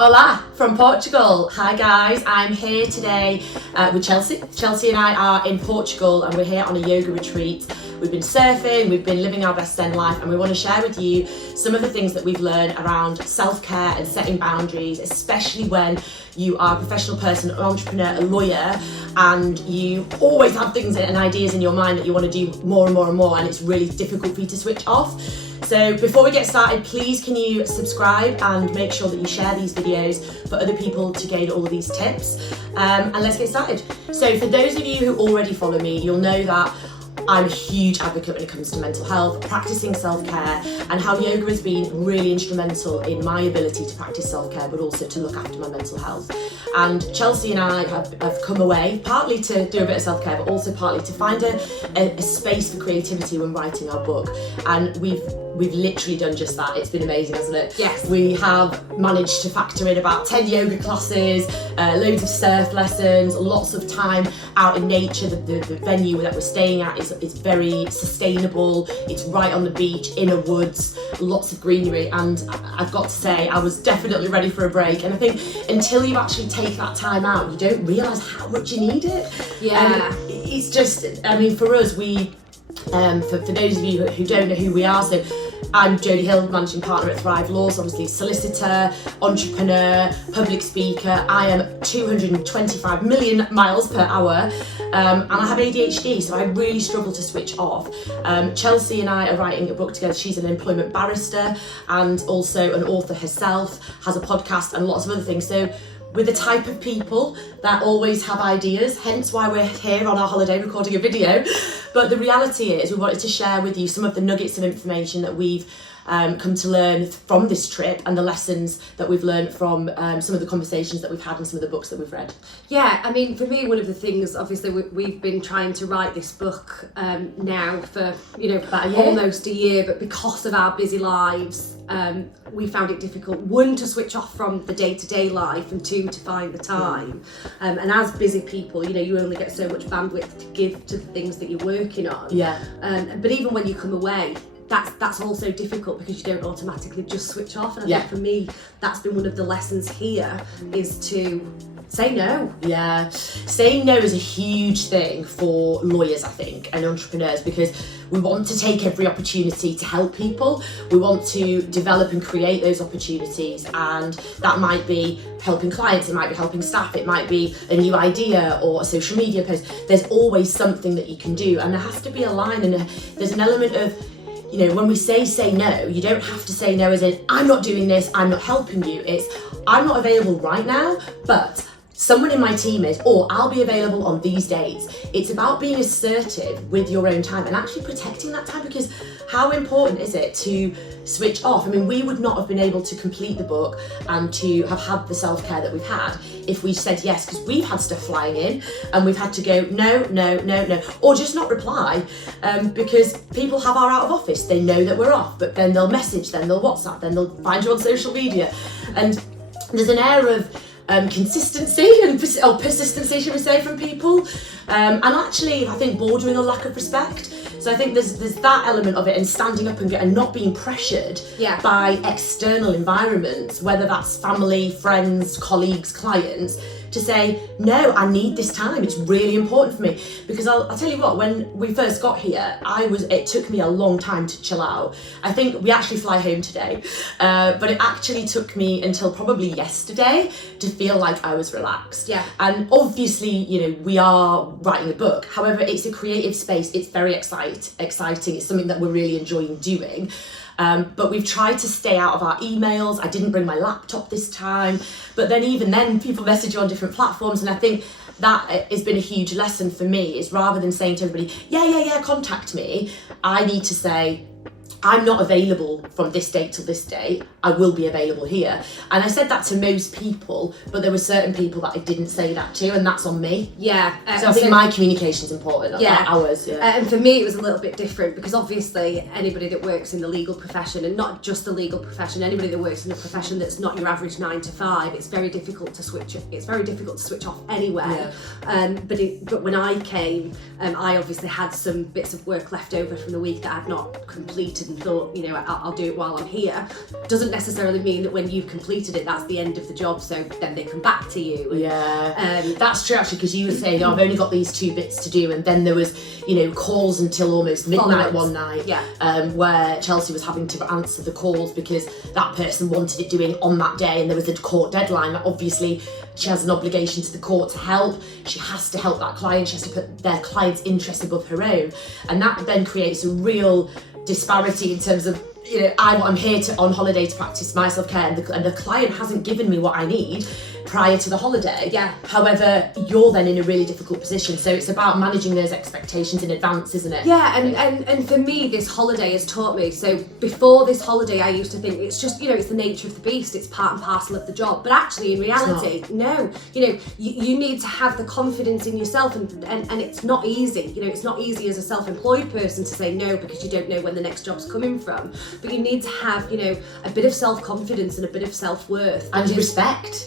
Hola from Portugal. Hi guys, I'm here today with Chelsea. Chelsea and I are in Portugal and we're here on a yoga retreat. We've been surfing, we've been living our best Zen life, and we want to share with you some of the things that we've learned around self-care and setting boundaries, especially when you are a professional person, an entrepreneur, a lawyer, and you always have things and ideas in your mind that you want to do more and more and more, and it's really difficult for you to switch off. So before we get started, please can you subscribe and make sure that you share these videos for other people to gain all of these tips. And let's get started. So for those of you who already follow me, you'll know that I'm a huge advocate when it comes to mental health, practicing self-care, and how yoga has been really instrumental in my ability to practice self-care, but also to look after my mental health. And Chelsea and I have come away, partly to do a bit of self-care, but also partly to find a space for creativity when writing our book. And we've literally done just that. It's been amazing, hasn't it? Yes. We have managed to factor in about 10 yoga classes, loads of surf lessons, lots of time out in nature. The venue that we're staying at is very sustainable. It's right on the beach, in a woods, lots of greenery. And I've got to say, I was definitely ready for a break. And I think until you actually take that time out, you don't realise how much you need it. Yeah. It's just, I mean, for us, for those of you who don't know who we are, so I'm Jodie Hill, managing partner at Thrive Law, so obviously solicitor, entrepreneur, public speaker. I am 225 million miles per hour, and I have ADHD, so I really struggle to switch off. Chelsea and I are writing a book together. She's an employment barrister and also an author herself, has a podcast and lots of other things. So we're the type of people that always have ideas, hence why we're here on our holiday recording a video. But the reality is we wanted to share with you some of the nuggets of information that we've come to learn from this trip and the lessons that we've learned from some of the conversations that we've had and some of the books that we've read. Yeah, I mean, for me, one of the things, obviously, we've been trying to write this book now for, about a year. Almost a year, but because of our busy lives, we found it difficult, one, to switch off from the day-to-day life, and two, to find the time. And as busy people, you only get so much bandwidth to give to the things that you're working on. Yeah. But even when you come away, that's also difficult because you don't automatically just switch off. And I think for me, that's been one of the lessons here, is to say no. Yeah, saying no is a huge thing for lawyers, I think, and entrepreneurs, because we want to take every opportunity to help people. We want to develop and create those opportunities, and that might be helping clients, it might be helping staff, it might be a new idea or a social media post. There's always something that you can do, and there has to be a line, and there's an element of, when we say no, you don't have to say no as in, I'm not doing this, I'm not helping you. It's, I'm not available right now, but someone in my team is, or I'll be available on these dates. It's about being assertive with your own time and actually protecting that time, because how important is it to switch off? I mean, we would not have been able to complete the book and to have had the self-care that we've had if we said yes, because we've had stuff flying in and we've had to go no, or just not reply, because people have our out of office. They know that we're off, but then they'll message, then they'll WhatsApp, then they'll find you on social media. And there's an air of consistency or persistency, should we say, from people, and actually I think bordering on lack of respect. So I think there's that element of it, and standing up and not being pressured by external environments, whether that's family, friends, colleagues, clients, to say, no, I need this time. It's really important for me. Because I'll tell you what, when we first got here, it took me a long time to chill out. I think we actually fly home today, but it actually took me until probably yesterday to feel like I was relaxed. Yeah. And obviously, we are writing a book. However, it's a creative space. It's very exciting. It's something that we're really enjoying doing. But we've tried to stay out of our emails. I didn't bring my laptop this time. But then even then, people message you on different platforms. And I think that has been a huge lesson for me, is rather than saying to everybody, yeah, contact me, I need to say, I'm not available from this date till this date. I will be available here. And I said that to most people, but there were certain people that I didn't say that to, and that's on me. Yeah. So I think my communication's important, not ours. Yeah. And for me, it was a little bit different, because obviously anybody that works in the legal profession, and not just the legal profession, anybody that works in a profession that's not your average 9 to 5, it's very difficult to switch. It's very difficult to switch off anyway. Yeah. But when I came, I obviously had some bits of work left over from the week that I'd not completed and thought, you know, I'll do it while I'm here, doesn't necessarily mean that when you've completed it, that's the end of the job. So then they come back to you. That's true actually, because you were saying, I've only got these 2 bits to do, and then there was, you know, calls until almost midnight one night, where Chelsea was having to answer the calls because that person wanted it doing on that day, and there was a court deadline that obviously she has an obligation to the court to help. She has to help that client. She has to put their client's interest above her own, and that then creates a real disparity in terms of, you know, I'm here on holiday to practice my self-care, and the client hasn't given me what I need prior to the holiday. However, you're then in a really difficult position. So it's about managing those expectations in advance, isn't it? And for me, this holiday has taught me. So before this holiday, I used to think it's just, you know, it's the nature of the beast. It's part and parcel of the job. But actually, in reality, no. You know, you need to have the confidence in yourself, and it's not easy. You know, it's not easy as a self-employed person to say no because you don't know when the next job's coming from. But you need to have, you know, a bit of self-confidence and a bit of self-worth. And respect.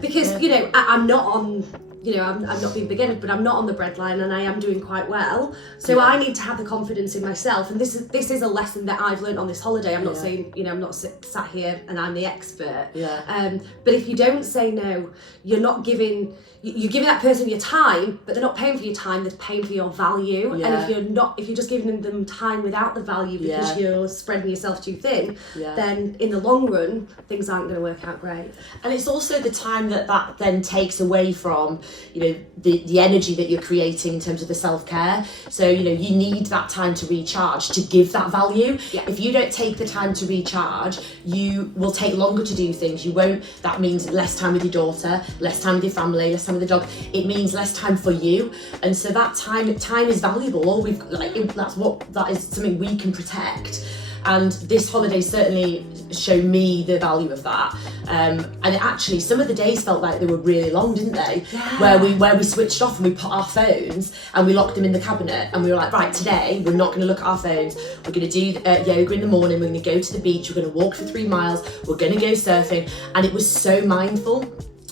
Because, you know, I'm not on, you know, I'm not being big-headed, but I'm not on the breadline, and I am doing quite well. So I need to have the confidence in myself, and this is a lesson that I've learned on this holiday. I'm not saying, you know, I'm not sat here and I'm the expert. But if you don't say no, you're not giving. You're giving that person your time, but they're not paying for your time, they're paying for your value. And if you're just giving them time without the value because you're spreading yourself too thin, then in the long run, things aren't going to work out great. And it's also the time that then takes away from, you know, the energy that you're creating in terms of the self-care. So, you know, you need that time to recharge, to give that value. If you don't take the time to recharge, you will take longer to do things. You won't. That means less time with your daughter, less time with your family, less time with the dog. It means less time for you, and so that time is valuable. All we've that is something we can protect, and this holiday certainly showed me the value of that. And actually, some of the days felt like they were really long, didn't they? Where we switched off and we put our phones and we locked them in the cabinet, and we were like, right, today we're not going to look at our phones. We're going to do yoga in the morning. We're going to go to the beach. We're going to walk for 3 miles. We're going to go surfing, and it was so mindful.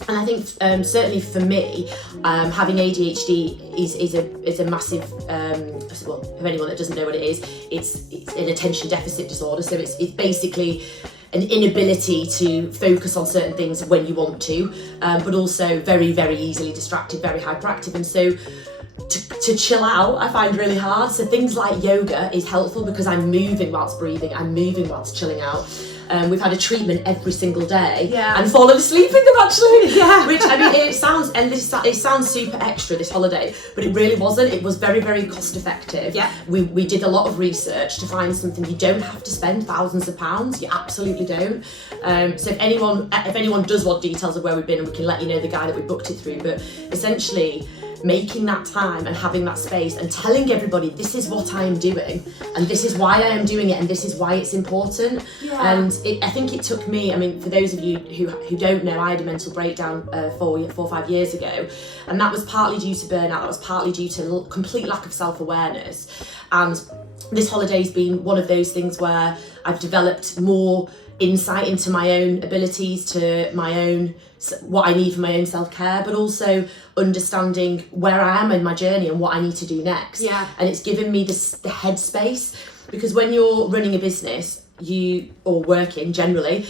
And I think certainly for me, having ADHD is a massive, well, for anyone that doesn't know what it is, it's an attention deficit disorder. So it's basically an inability to focus on certain things when you want to, but also very, very easily distracted, very hyperactive. And so to chill out, I find really hard. So things like yoga is helpful because I'm moving whilst breathing, I'm moving whilst chilling out. We've had a treatment every single day and fallen asleep in them actually. Which, I mean, it sounds super extra this holiday, but it really wasn't. It was very, very cost effective. We did a lot of research to find something. You don't have to spend thousands of pounds. You absolutely don't. So if anyone does want details of where we've been, and we can let you know the guy that we booked it through, but essentially making that time and having that space and telling everybody this is what I am doing and this is why I am doing it and this is why it's important. And I think it took me, I mean, for those of you who don't know, I had a mental breakdown 4 or 5 years ago, and that was partly due to burnout, that was partly due to complete lack of self-awareness. And this holiday's been one of those things where I've developed more insight into my own abilities, to my own, what I need for my own self-care, but also understanding where I am in my journey and what I need to do next. And it's given me the headspace, because when you're running a business, or working generally,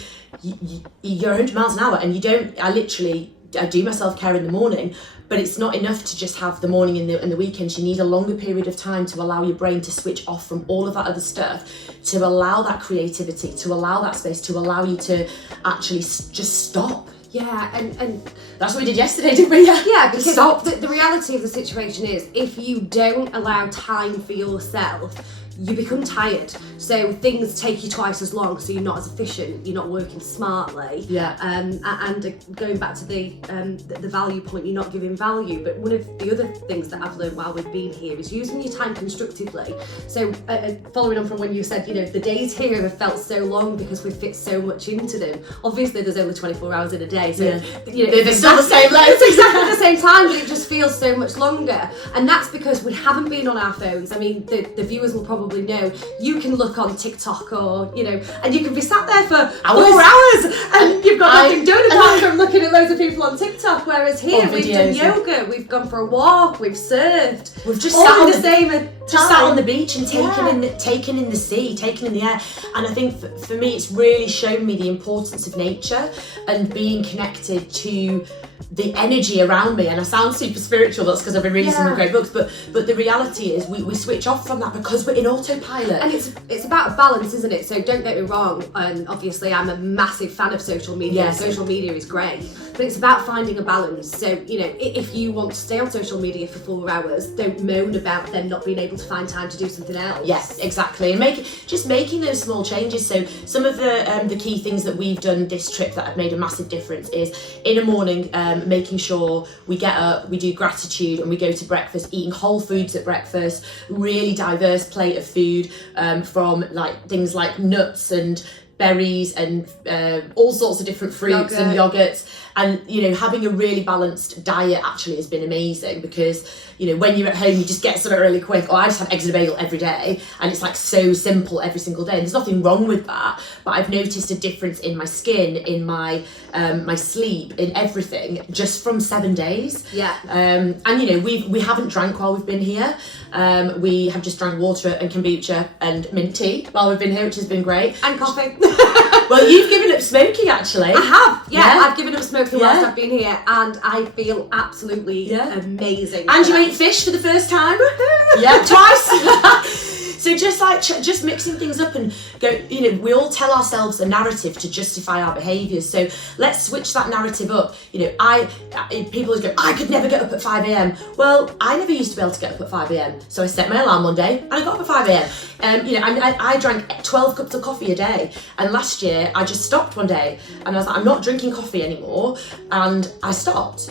you're 100 miles an hour, and I do my self-care in the morning, but it's not enough to just have the morning and the weekends. You need a longer period of time to allow your brain to switch off from all of that other stuff, to allow that creativity, to allow that space, to allow you to actually just stop. And that's what we did yesterday, didn't we? Because the reality of the situation is, if you don't allow time for yourself, you become tired. So things take you twice as long, so you're not as efficient, you're not working smartly. And going back to the value point, you're not giving value. But one of the other things that I've learned while we've been here is using your time constructively. So following on from when you said, you know, the days here have felt so long because we fit so much into them. Obviously there's only 24 hours in a day, so you know, they're still the same length. It's exactly the same time, but it just feels so much longer. And that's because we haven't been on our phones. I mean, the viewers will probably know, you can look on TikTok, or, you know, and you can be sat there for 4 hours and you've got nothing doing apart from looking at loads of people on TikTok. Whereas here we've done yoga, we've gone for a walk, we've surfed, we've just all sat in on the same Just sat on the beach and taking in the sea, taking in the air. And I think for me, it's really shown me the importance of nature and being connected to the energy around me. And I sound super spiritual, that's because I've been reading some great books, but the reality is we switch off from that because we're in autopilot. And it's about balance, isn't it? So don't get me wrong, and obviously I'm a massive fan of social media. Yes. Social media is great, but it's about finding a balance. So, you know, if you want to stay on social media for 4 hours, don't moan about them not being able to find time to do something else. Yes, exactly. And making those small changes. So some of the key things that we've done this trip that have made a massive difference is in the morning, making sure we get up, we do gratitude, and we go to breakfast, eating whole foods at breakfast, really diverse plate of food, from like things like nuts and berries and all sorts of different fruits and yogurts. And, you know, having a really balanced diet actually has been amazing because, you know, when you're at home, you just get something really quick. Or I just have eggs and a bagel every day, and it's like so simple every single day. And there's nothing wrong with that, but I've noticed a difference in my skin, in my my sleep, in everything, just from 7 days. Yeah. And you know, we haven't drank while we've been here. We have just drank water and kombucha and mint tea while we've been here, which has been great. And coffee. Well, you've given up smoking actually. I have, I've given up smoking whilst Yeah. I've been here, and I feel absolutely amazing. And you ate fish for the first time. Yeah, twice. So just mixing things up and go, you know, we all tell ourselves a narrative to justify our behaviours. So let's switch that narrative up. You know, people always go, I could never get up at 5 a.m. Well, I never used to be able to get up at 5 a.m. So I set my alarm one day and I got up at 5 a.m. You know, I drank 12 cups of coffee a day. And last year I just stopped one day and I was like, I'm not drinking coffee anymore. And I stopped.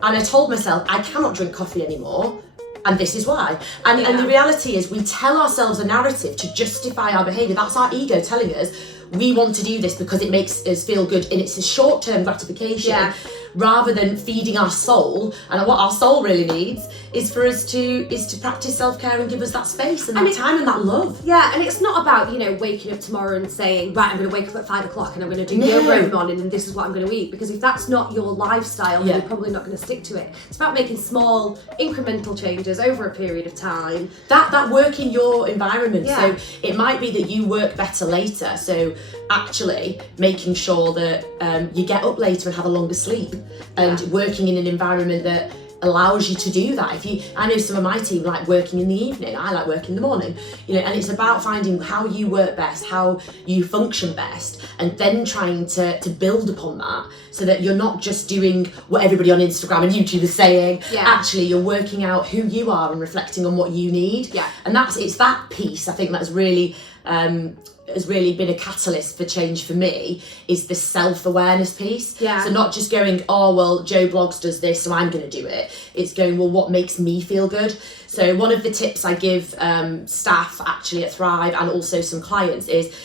And I told myself, I cannot drink coffee anymore. And this is why. And the reality is we tell ourselves a narrative to justify our behaviour. That's our ego telling us we want to do this because it makes us feel good and it's a short-term gratification rather than feeding our soul. And what our soul really needs is for us to practice self-care and give us that space and that time and that love. Yeah, and it's not about, you know, waking up tomorrow and saying, right, I'm going to wake up at 5 o'clock and I'm going to do yoga every morning and this is what I'm going to eat. Because if that's not your lifestyle, then you're probably not going to stick to it. It's about making small, incremental changes over a period of time. That work in your environment. Yeah. So it might be that you work better later. So actually making sure that you get up later and have a longer sleep and working in an environment that allows you to do that. I know some of my team like working in the evening, I like working in the morning, you know, and it's about finding how you work best, how you function best, and then trying to build upon that so that you're not just doing what everybody on Instagram and YouTube is saying. Actually you're working out who you are and reflecting on what you need. And it's that piece I think that's really has really been a catalyst for change for me, is the self-awareness piece. So not just going, oh well, Joe Blogs does this so I'm going to do it. It's going, well, what makes me feel good? So one of the tips I give staff actually at Thrive and also some clients is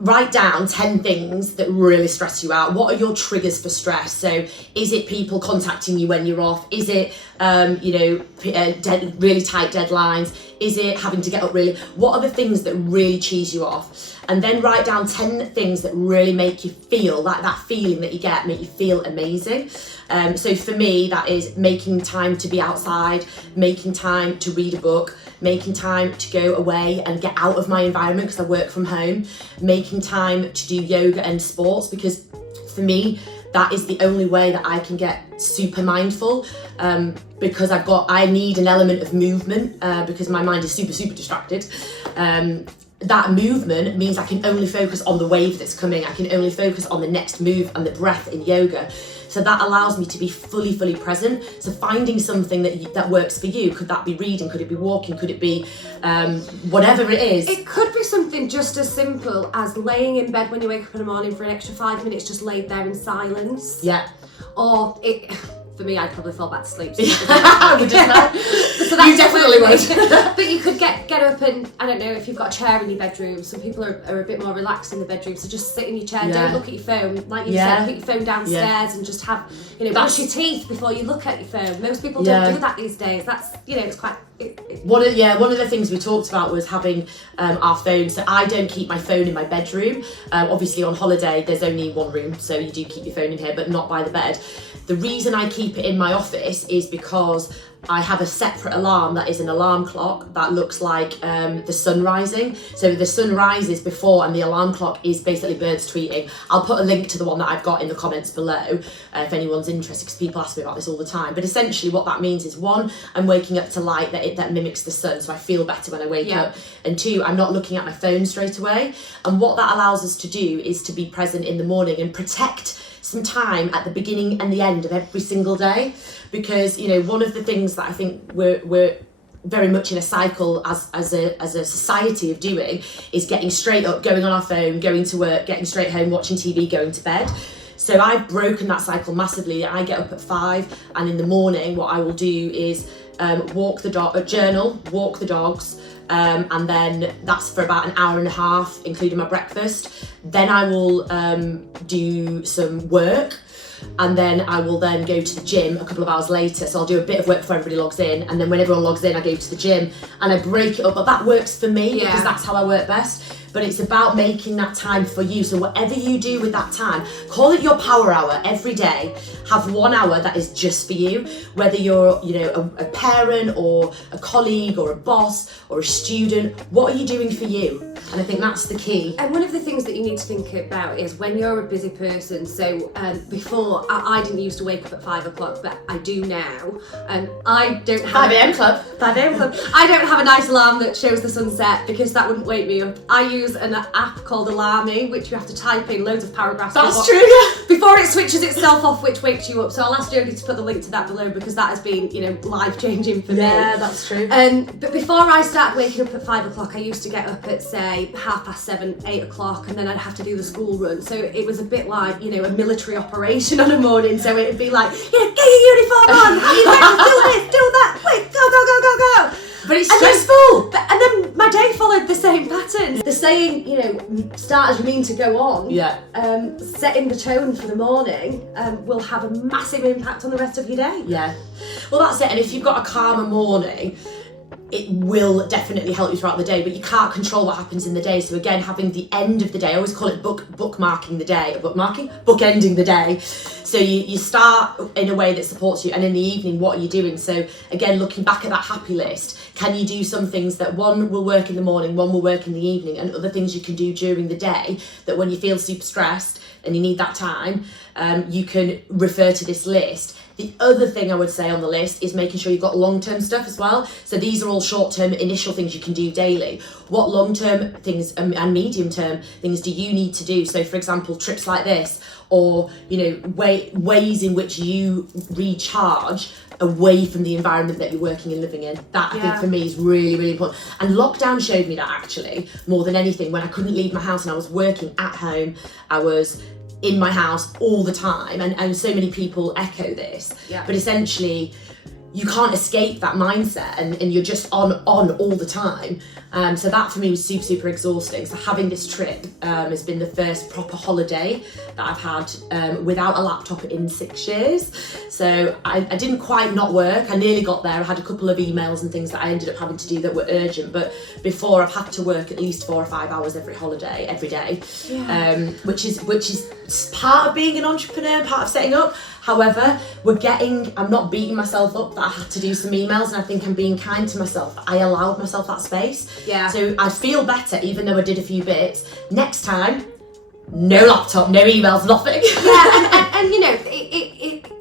write down 10 things that really stress you out. What are your triggers for stress? So is it people contacting you when you're off? Is it really tight deadlines? Is it having to get up really? What are the things that really cheese you off? And then write down 10 things that really make you feel, like that feeling that you get, make you feel amazing. So for me, that is making time to be outside, making time to read a book, making time to go away and get out of my environment because I work from home, making time to do yoga and sports, because for me, that is the only way that I can get super mindful, because I need an element of movement, because my mind is super, super distracted. That movement means I can only focus on the wave that's coming. I can only focus on the next move and the breath in yoga. So that allows me to be fully, fully present. So finding something that works for you. Could that be reading? Could it be walking? Could it be whatever it is? It could be something just as simple as laying in bed when you wake up in the morning for an extra 5 minutes, just laid there in silence. Yeah. Or for me, I'd probably fall back to sleep. So So you definitely would. But you could get up and, I don't know, if you've got a chair in your bedroom, some people are a bit more relaxed in the bedroom, so just sit in your chair, don't look at your phone. Like you said, put your phone downstairs and just have, brush your teeth before you look at your phone. Most people don't do that these days. That's, it's quite... One of the things we talked about was having our phones. So I don't keep my phone in my bedroom. Obviously on holiday there's only one room, so you do keep your phone in here, but not by the bed. The reason I keep it in my office is because I have a separate alarm that is an alarm clock that looks like the sun rising. So the sun rises before and the alarm clock is basically birds tweeting. I'll put a link to the one that I've got in the comments below if anyone's interested, because people ask me about this all the time. But essentially what that means is, one, I'm waking up to light that mimics the sun, so I feel better when I wake up. And two, I'm not looking at my phone straight away. And what that allows us to do is to be present in the morning and protect some time at the beginning and the end of every single day. Because, you know, one of the things that I think we're very much in a cycle as a society of doing is getting straight up, going on our phone, going to work, getting straight home, watching TV, going to bed. So I've broken that cycle massively. I get up at 5, and in the morning what I will do is walk the dog, journal, walk the dogs, and then that's for about an hour and a half, including my breakfast. Then I will do some work, and then I will then go to the gym a couple of hours later. So I'll do a bit of work before everybody logs in, and then when everyone logs in I go to the gym and I break it up. But that works for me because that's how I work best. But it's about making that time for you. So whatever you do with that time, call it your power hour every day. Have 1 hour that is just for you, whether you're, you know, a parent or a colleague or a boss or a student. What are you doing for you? And I think that's the key. And one of the things that you need to think about is when you're a busy person. So before, I didn't used to wake up at 5 o'clock, but I do now. I don't have 5 a.m. club. 5 a.m. club. I don't have a nice alarm that shows the sunset because that wouldn't wake me up. I use an app called Alarmy, which you have to type in loads of paragraphs. That's true, yeah. Before it switches itself off, which wakes you up. So I'll ask Jodie to put the link to that below because that has been, you know, life-changing for me. Yeah, that's true. But before I started waking up at 5 o'clock, I used to get up at, say, 7:30, 8 o'clock, and then I'd have to do the school run. So it was a bit like, you know, a military operation on a morning. So it'd be like, yeah, get your uniform on, have your breakfast, do this, do that, quick, go, go, go, go, go. But it's stressful. And then my day followed the same pattern. The saying, you know, start as you mean to go on. Yeah. Setting the tone for the morning will have a massive impact on the rest of your day. Yeah. Well, that's it. And if you've got a calmer morning, it will definitely help you throughout the day, but you can't control what happens in the day. So again, having the end of the day, I always call it bookmarking the day, bookending the day. So you start in a way that supports you, and in the evening, what are you doing? So again, looking back at that happy list, can you do some things that one will work in the morning, one will work in the evening, and other things you can do during the day that when you feel super stressed and you need that time, you can refer to this list. The other thing I would say on the list is making sure you've got long-term stuff as well. So these are all short-term initial things you can do daily. What long-term things and medium-term things do you need to do? So for example, trips like this, or, you know, ways in which you recharge away from the environment that you're working and living in. That I think for me is really, really important. And lockdown showed me that actually more than anything. When I couldn't leave my house and I was working at home, I was in my house all the time, and so many people echo this, but essentially you can't escape that mindset, and you're just on all the time. So that for me was super, super exhausting. So having this trip has been the first proper holiday that I've had without a laptop in 6 years. So I didn't quite not work. I nearly got there. I had a couple of emails and things that I ended up having to do that were urgent. But before, I've had to work at least 4 or 5 hours every day, which is part of being an entrepreneur, part of setting up. However, I'm not beating myself up that I had to do some emails, and I think I'm being kind to myself. I allowed myself that space. Yeah. So I feel better, even though I did a few bits. Next time, no laptop, no emails, nothing. Yeah, and you know,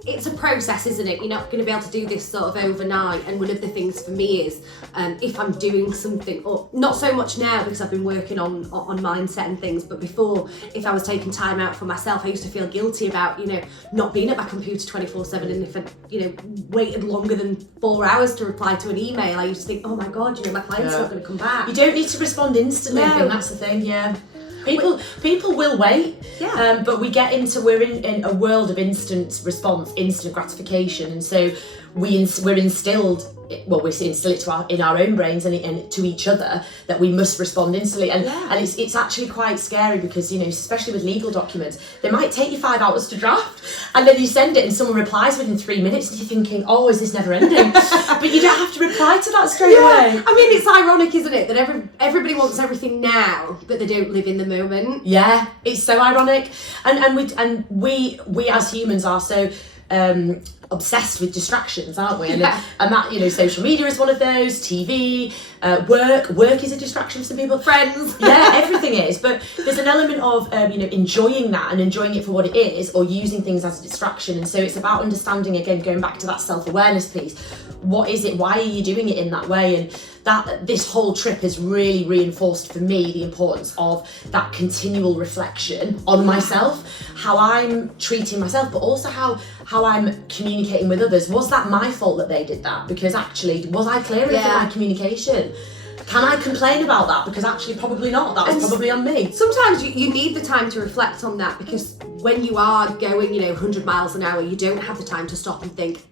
it's a process, isn't it? You're not going to be able to do this sort of overnight. And one of the things for me is, if I'm doing something, or not so much now because I've been working on mindset and things, but before, if I was taking time out for myself, I used to feel guilty about, you know, not being at my computer 24/7. And if I, you know, waited longer than 4 hours to reply to an email, I used to think, oh my God, you know, my client's not going to come back. You don't need to respond instantly. I think that's the thing. Yeah. People will wait, but we're in a world of instant response, instant gratification, and so we instill it in our own brains and to each other that we must respond instantly, and it's actually quite scary because, you know, especially with legal documents, they might take you 5 hours to draft, and then you send it and someone replies within 3 minutes, and you're thinking, oh, is this never ending? But you don't have to reply to that straight away. I mean, it's ironic, isn't it, that everybody wants everything now, but they don't live in the moment. Yeah, it's so ironic, and we as humans are so obsessed with distractions, aren't we? And that, you know, social media is one of those, TV, work is a distraction for some people, friends, everything is. But there's an element of you know, enjoying that and enjoying it for what it is, or using things as a distraction. And so it's about understanding, again, going back to that self-awareness piece. What is it? Why are you doing it in that way? And that this whole trip has really reinforced for me the importance of that continual reflection on myself, how I'm treating myself, but also how I'm communicating with others. Was that my fault that they did that? Because actually, was I clear enough in my communication? Can I complain about that? Because actually, probably not. That was probably on me. Sometimes you need the time to reflect on that, because when you are going, you know, 100 miles an hour, you don't have the time to stop and think,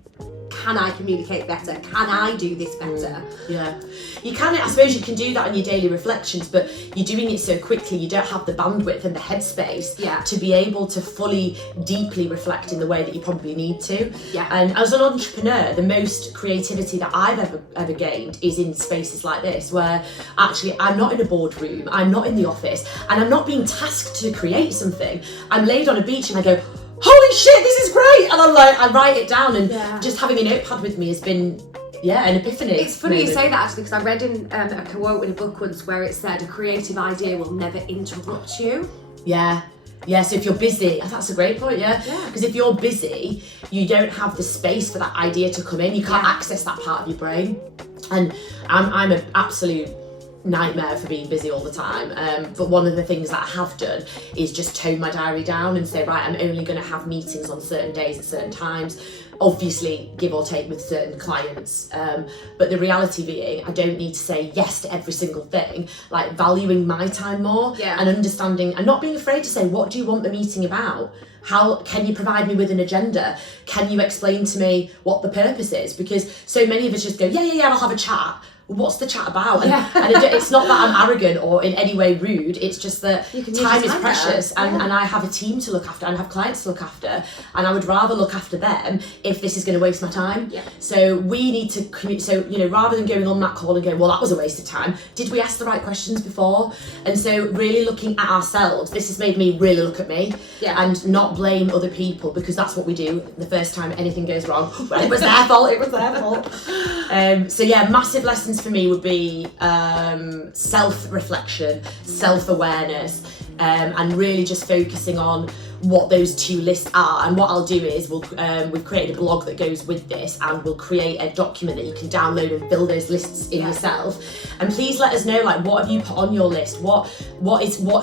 can I communicate better? Can I do this better? Yeah. You can, I suppose you can do that in your daily reflections, but you're doing it so quickly, you don't have the bandwidth and the headspace to be able to fully, deeply reflect in the way that you probably need to. Yeah. And as an entrepreneur, the most creativity that I've ever gained is in spaces like this, where actually I'm not in a boardroom, I'm not in the office, and I'm not being tasked to create something. I'm laid on a beach and I go, holy shit, this is great! And I'm like, I write it down, and just having a notepad with me has been, an epiphany. It's funny you say that, actually, because I read in a quote in a book once where it said, a creative idea will never interrupt you. Yeah, so if you're busy, that's a great point, because if you're busy, you don't have the space for that idea to come in, you can't access that part of your brain. And I'm an absolute nightmare for being busy all the time, but one of the things that I have done is just tone my diary down and say, right, I'm only going to have meetings on certain days at certain times, obviously give or take with certain clients, but the reality being I don't need to say yes to every single thing, like valuing my time more and understanding and not being afraid to say, what do you want the meeting about? How can you provide me with an agenda? Can you explain to me what the purpose is? Because so many of us just go, I'll have a chat. What's the chat about? And it's not that I'm arrogant or in any way rude, it's just that time is precious and I have a team to look after and I have clients to look after, and I would rather look after them if this is going to waste my time. So we need to communicate. So, you know, rather than going on that call and going, well, that was a waste of time, did we ask the right questions before? And so really looking at ourselves, this has made me really look at me and not blame other people, because that's what we do the first time anything goes wrong. Well, it was their fault, so massive lessons for me would be self-reflection, self-awareness, and really just focusing on what those two lists are. And what I'll do is we've created a blog that goes with this, and we'll create a document that you can download and fill those lists in yourself. And please let us know, like, what have you put on your list? What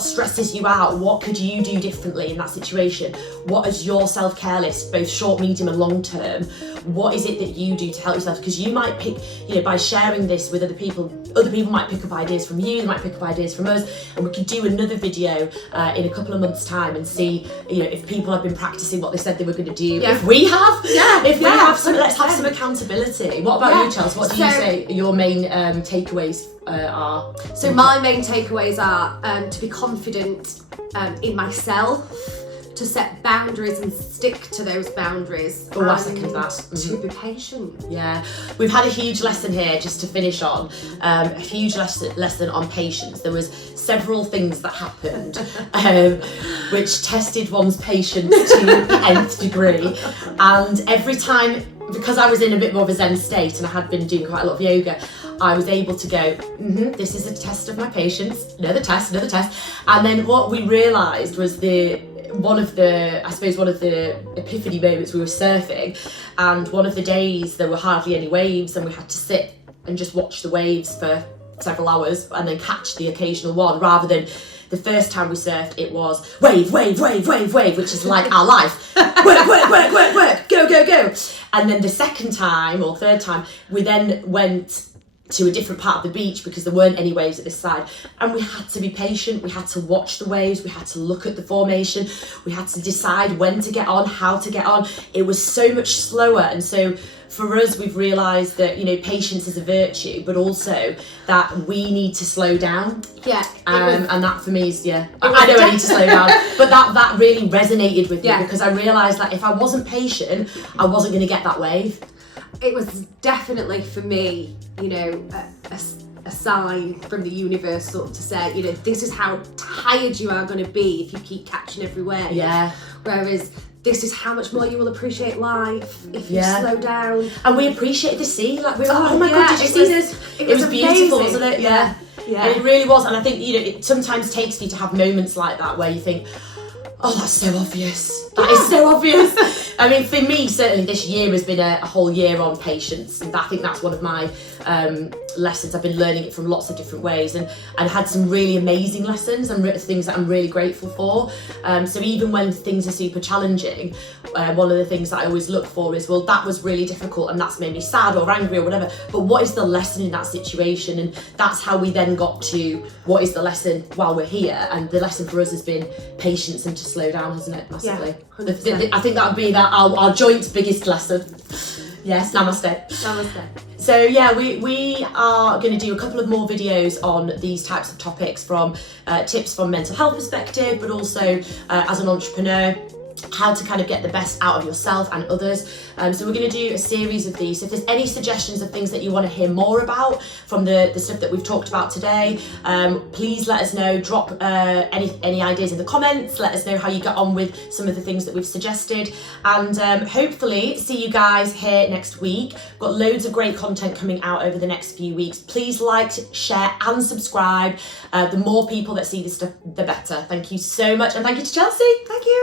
stresses you out? What could you do differently in that situation? What is your self-care list, both short, medium and long term? What is it that you do to help yourself? Because you might pick, by sharing this with other people might pick up ideas from you, they might pick up ideas from us, and we could do another video in a couple of months' time and see, if people have been practicing what they said they were going to do. If we have, let's have some accountability. What about you, Chelsea? What do you say your main takeaways are? So my main takeaways are to be confident in myself, to set boundaries and stick to those boundaries. Oh, I second that. To be patient. Yeah, we've had a huge lesson here, just to finish on, a huge lesson on patience. There was several things that happened which tested one's patience to the nth degree, and every time, because I was in a bit more of a Zen state and I had been doing quite a lot of yoga, I was able to go, this is a test of my patience, another test, and then what we realised was one of the epiphany moments. We were surfing, and one of the days there were hardly any waves, and we had to sit and just watch the waves for several hours and then catch the occasional one, rather than the first time we surfed it was wave, which is like our life. Work, go. And then the second time or third time we then went to a different part of the beach because there weren't any waves at this side, and we had to be patient, we had to watch the waves, we had to look at the formation, we had to decide when to get on, how to get on. It was so much slower. And so for us, we've realised that, patience is a virtue, but also that we need to slow down. And that for me is, I know I need to slow down, but that really resonated with me, because I realised that if I wasn't patient, I wasn't going to get that wave. It was definitely for me, a sign from the universe sort of to say, this is how tired you are going to be if you keep catching every wave. Whereas this is how much more you will appreciate life if you Yeah. slow down. And we appreciated the scene. Like, we were like, oh my yeah, God, did you it see was- this? it It was was beautiful, amazing. wasn't it? Yeah. Yeah. It really was. And I think, it sometimes takes me to have moments like that where you think, oh, that's so obvious. That is so obvious. I mean, for me, certainly this year has been a whole year on patience. And I think that's one of my lessons. I've been learning it from lots of different ways and had some really amazing lessons and things that I'm really grateful for. So even when things are super challenging, one of the things that I always look for is, well, that was really difficult and that's made me sad or angry or whatever, but what is the lesson in that situation? And that's how we then got to what is the lesson while we're here. And the lesson for us has been patience and to slow down, hasn't it, massively? Yeah, 100%. I think that would be our joint biggest lesson. Yes, namaste. Namaste. So yeah, we are going to do a couple of more videos on these types of topics, from tips from a mental health perspective, but also as an entrepreneur, how to kind of get the best out of yourself and others. So we're going to do a series of these. So if there's any suggestions of things that you want to hear more about from the stuff that we've talked about today, please let us know. Drop any ideas in the comments. Let us know how you get on with some of the things that we've suggested, and hopefully see you guys here next week. We've got loads of great content coming out over the next few weeks. Please like, share and subscribe. The more people that see this stuff, the better. Thank you so much, and thank you to Chelsea. Thank you.